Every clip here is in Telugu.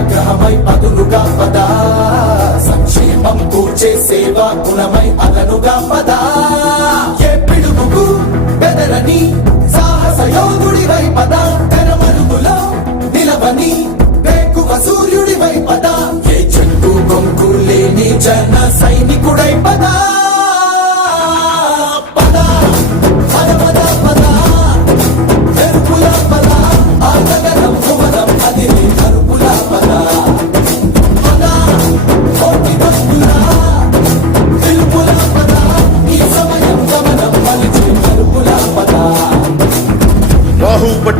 సత్యాగ్రహమై పదులుగా పద. సంక్షేమం కూర్చే సేవా గుణమై అదనుగా పదా.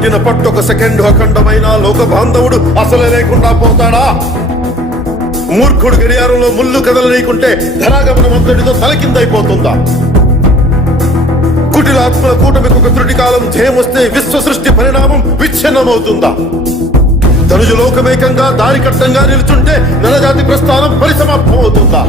పట్టిన పట్టొక సెకండ్ అఖండమైన లోక బాంధవుడు అసలే లేకుండా పోతాడా? మూర్ఖుడు గడియారంలో ముళ్ళు కదలనీకుంటే ధనాగమనం అంతటితో తలకిందైపోతుందా కుటిలాత్మల కూటమికి ఒక త్రుటి కాలం ధ్యేయమొస్తే విశ్వ సృష్టి పరిణామం విచ్ఛిన్నమవుతుందా? ధనుజు లోకమేకంగా దారి కట్టంగా నిలుచుంటే నరజాతి ప్రస్థానం పరిసమాప్తం అవుతుందా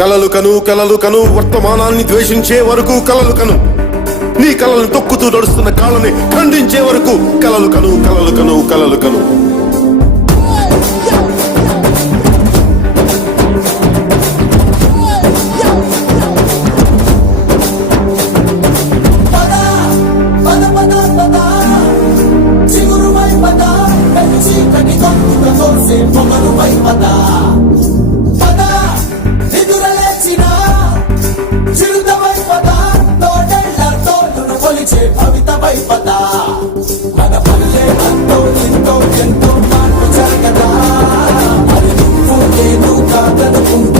కలలు కను కలలు కను వర్తమానాన్ని ద్వేషించే వరకు కలలు కను. నీ కలలు తొక్కుతూ నడుస్తున్న కాళ్ళని ఖండించే వరకు కలలు కను కలలు కను కలలు కను. కొలిచే భవితవై పద మన పల్లె అంతో ఎంతో ఎంతో మార్పు జరగదా. అది నువ్వు నేను కాదనుకుంటే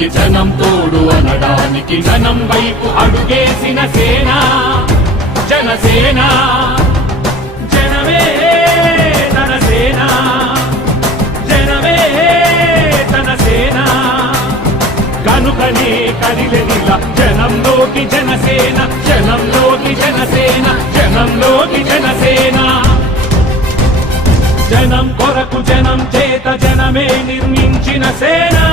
యుద్ధానికి జనం తోడు అనడానికి జనం వైపు అడుగేసిన సేన. జనసేన జనమే తన సేన. జనమే తన సేన. కనుకనే కదిలెదిల జనంలోకి జనసేన జనంలోకి జనసేన జనంలోకి జనసేన. జనం కొరకు జనం చేత జనమే నిర్మించిన సేనా.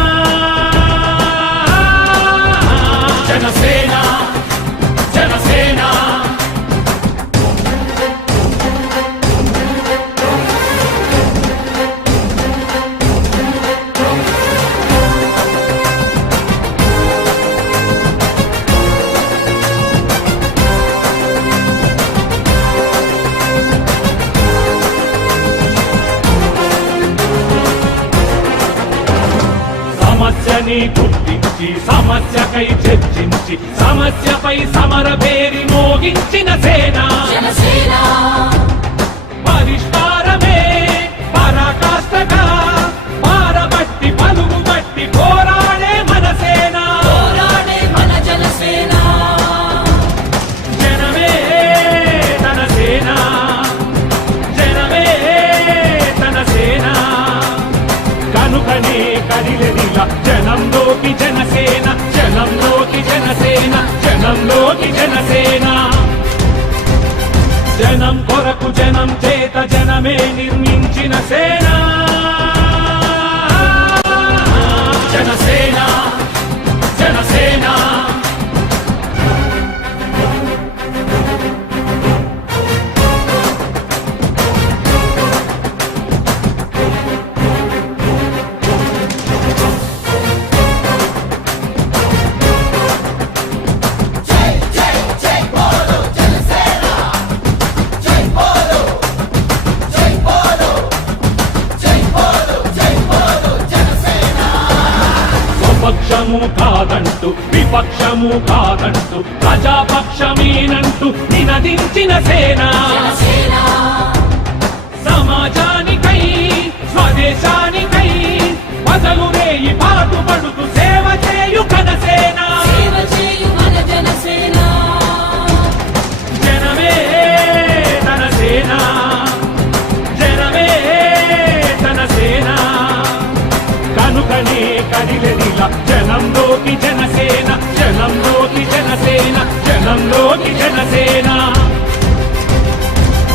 రంగంలోకి జనసేన.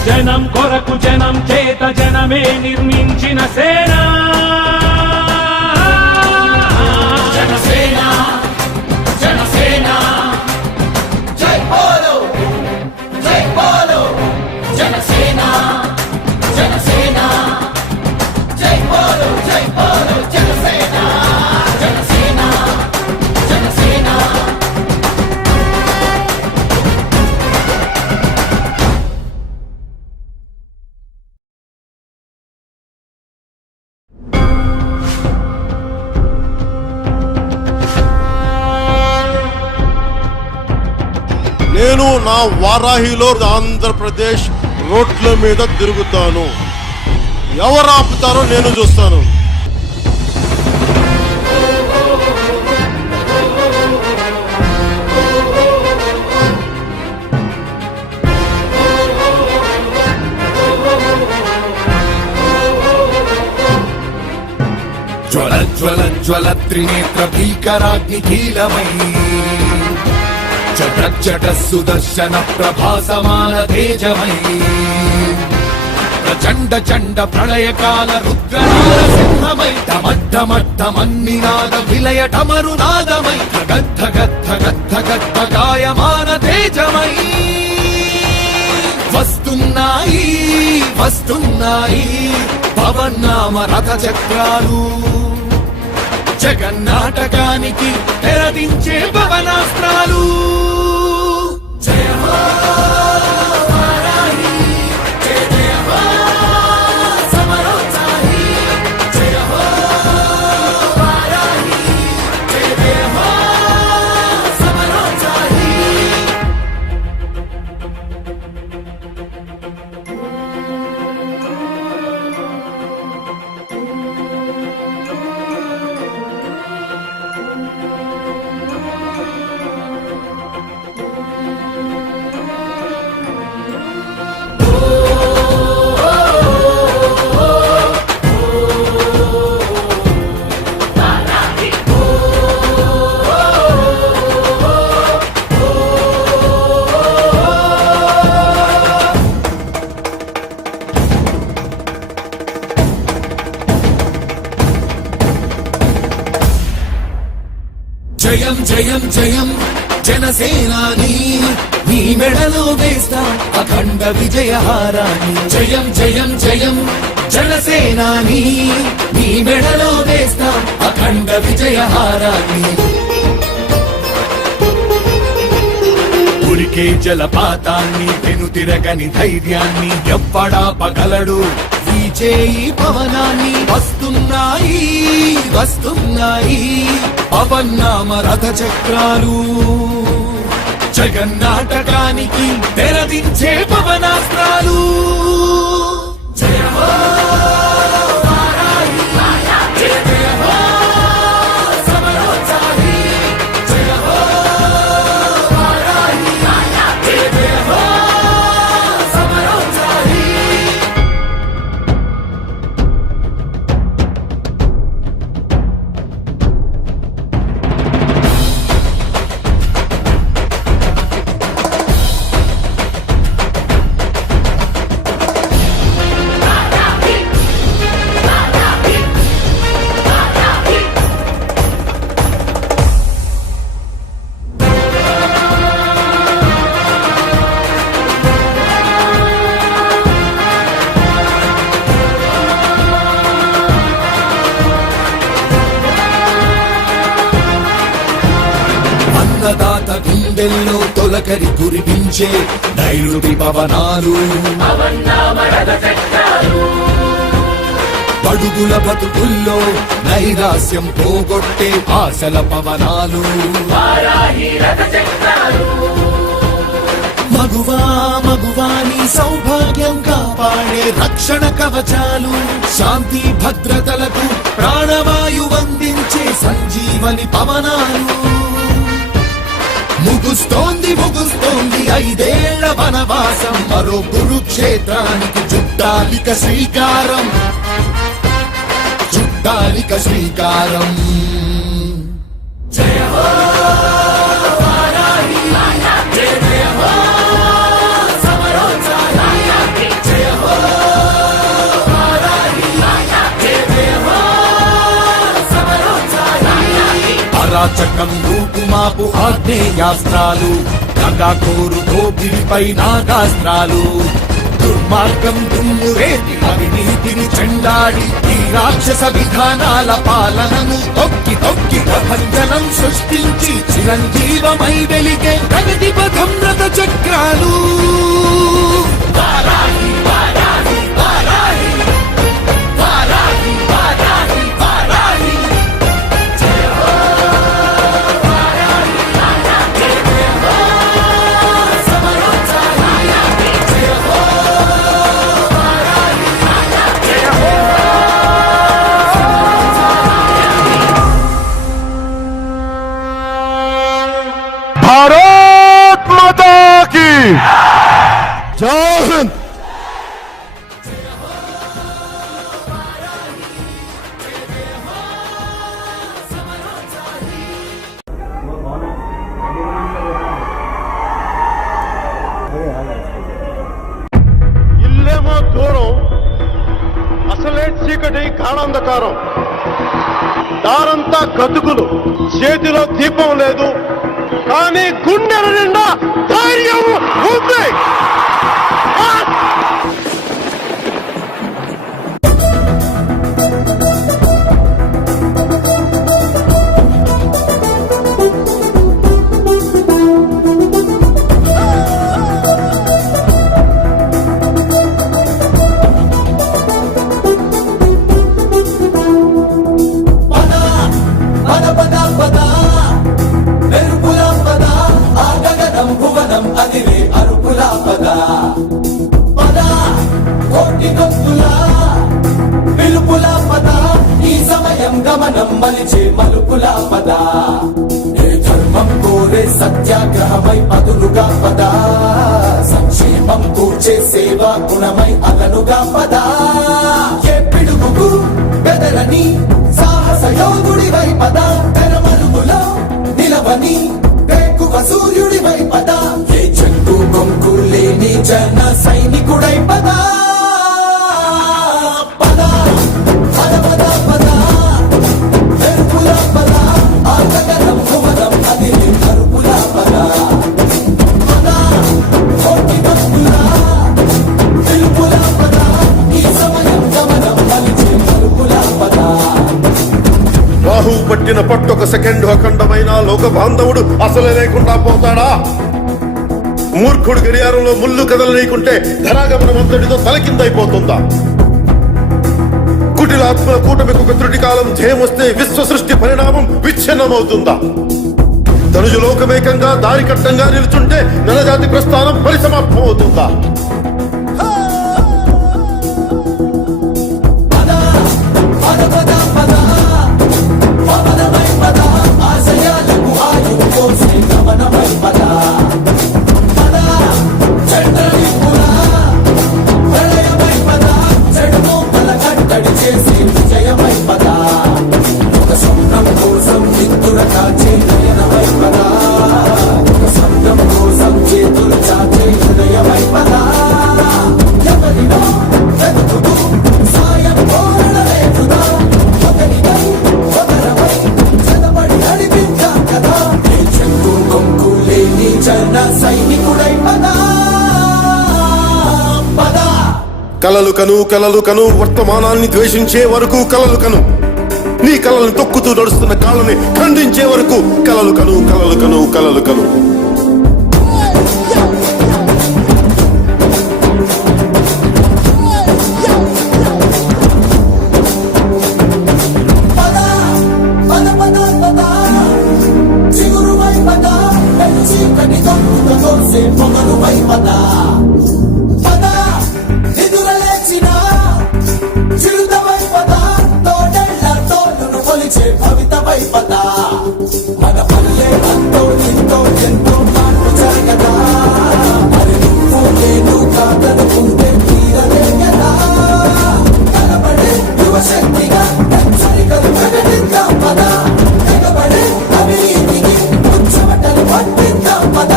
జనం కొరకు జనం చేత జనమే నిర్మించిన సేనా. వారాహిలో ఆంధ్రప్రదేశ్ రోడ్ల మీద తిరుగుతాను. ఎవరు ఆపుతారో నేను చూస్తాను. జ్వల జ్వల జ్వల త్రినేత్ర భీకరాగ్ని కీలమై జట సుదర్శన ప్రభాసమాన తేజమై ప్రచండ చండ ప్రళయకాల రుద్రనాద సింహమై డమడ్డమడ్డమన్నినాద విలయటమరునాదమై గద్ధ గద్ధ గద్ధ గద్ధ గాయమాన తేజమై వస్తున్నాయి వస్తున్నాయి పవన్నామ రథ చక్రాలు జగన్నాటకానికి తెరదించే భవనాస్త్రాలు. జయమా! జయం జయం జయం. జనసేనాని నీ మెడలో వేస్తా అఖండ విజయహారాన్ని. జయం జయం జయం. జనసేనాని నీ మెడలో వేస్తా అఖండ విజయహారాన్ని. ఉరికే జలపాతాన్ని పెనుతిరగని ధైర్యాన్ని ఎవ్వడా పగలడు. ఈ చేయి పవనాన్ని వస్తున్నాయి వస్తున్నాయి. పవన్నామ రథ చక్రాలు జగన్నాటకానికి తెరదించే పవనాస్త్రాలు జయ పలకరి కురిపించే నైరుతి పవనాలు. పడుగుల బతుకుల్లో నైరాస్యం పోగొట్టే ఆశల పవనాలు. మగువా మగువాని సౌభాగ్యం కాపాడే రక్షణ కవచాలు. శాంతి భద్రతలకు ప్రాణవాయు అందించే సంజీవని పవనాలు. ముగుస్తోంది ముగుస్తోంది ఐదేళ్ళ వనవాసం. మరో కురుక్షేత్రానికి చుట్టాలిక శ్రీకారం. చుట్టాలిక శ్రీకారం. జయ అరాచకం రూపుమాపు ఆగ్నేయాస్త్రాలు నగాకోరు గోపిడిపై నాగాస్త్రాలు దుర్మార్గం దుమ్మురేటి అవినీతిని చెండాడి ఈ రాక్షస విధానాల పాలనను తొక్కి తొక్కి ప్రభంజనం సృష్టించి చిరంజీవమై వెలిగే ప్రగతి పథం రథ చక్రాలు వారాహి, వారాహి, వారాహి. గాఢాంధకారం. దారంతా గతుకులు. చేతిలో దీపం లేదు. కానీ గుండెల నిండా ధైర్యం ఉంది. గమనం మలిచే మలుపుల పద. ఏ ధర్మం కోరే సత్యాగ్రహమై పదులుగా పద. సంక్షేమం కూర్చే సేవా గుణమై అదనుగా పద. ఏ పిడుగుకు బెదరని సాహస యోగుడివై పద. తెరమరుగులో నిలవని పేకువ సూర్యుడివై పద. ఏ చెట్టు కొంకు లేని జన సై లోక బాంధవుడు అసలే లేకుండా పోతాడా? మూర్ఖుడు గడియారంలో ముళ్ళు కదలనీయకుంటే ధనాగమనం అంతటితో తలకిందైపోతుందా కుటిలాత్మల కూటమికి ఒక త్రుటి కాలం జయమొస్తే విశ్వ సృష్టి పరిణామం విచ్ఛిన్నమవుతుందా? ధనుజు లోకమేకంగా దారికట్టంగా నిలుచుంటే నలజాతి ప్రస్థానం పరిసమాప్తం అవుతుందా కలలు కను కలలు కను వర్తమానాన్ని ద్వేషించే వరకు కలలు కను. నీ కలలను తొక్కుతూ నడుస్తున్న కాళ్ళని ఖండించే వరకు కలలు కను కలలు కను కలలు కను. పద పద పద పద మన పల్లె అంతో ఎంతో ఎంతో మాటలు జరగదా? మరి నువ్వు నేను కాదనుకుంటే తీరలే కదా యువశక్తిగా పద అవినీతికి ముచ్చమటలు పట్టిద్దాం పద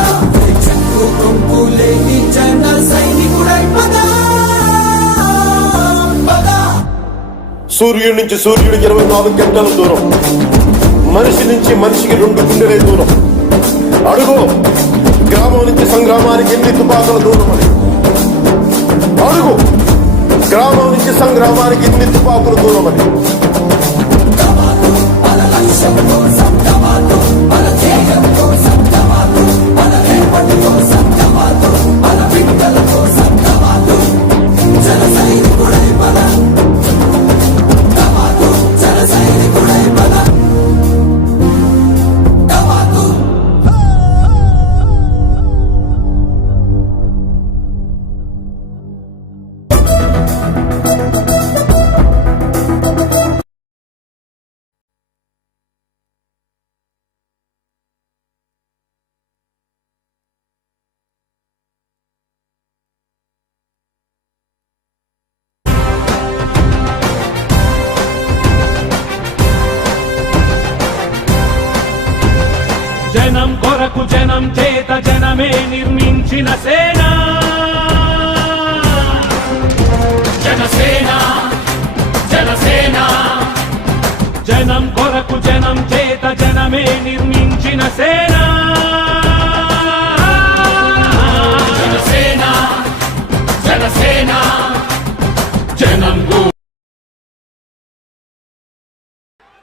చెక్కు కొంపు లేని జన సైనికుడై పద? సూర్యుడి నుంచి సూర్యుడికి ఇరవై నాలుగు గంటల దూరం. మనిషి నుంచి మనిషికి రెండు గుండెలే దూరం. అడుగు గ్రామం నుంచి సంగ్రామానికి ఎన్ని తుపాకుల దూరం అని. అడుగు గ్రామం నుంచి సంగ్రామానికి ఎన్ని తుపాకుల దూరం అని.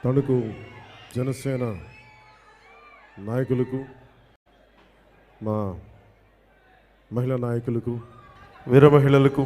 తణుకు జనసేన నాయకులకు మా మహిళా నాయకులకు వీర మహిళలకు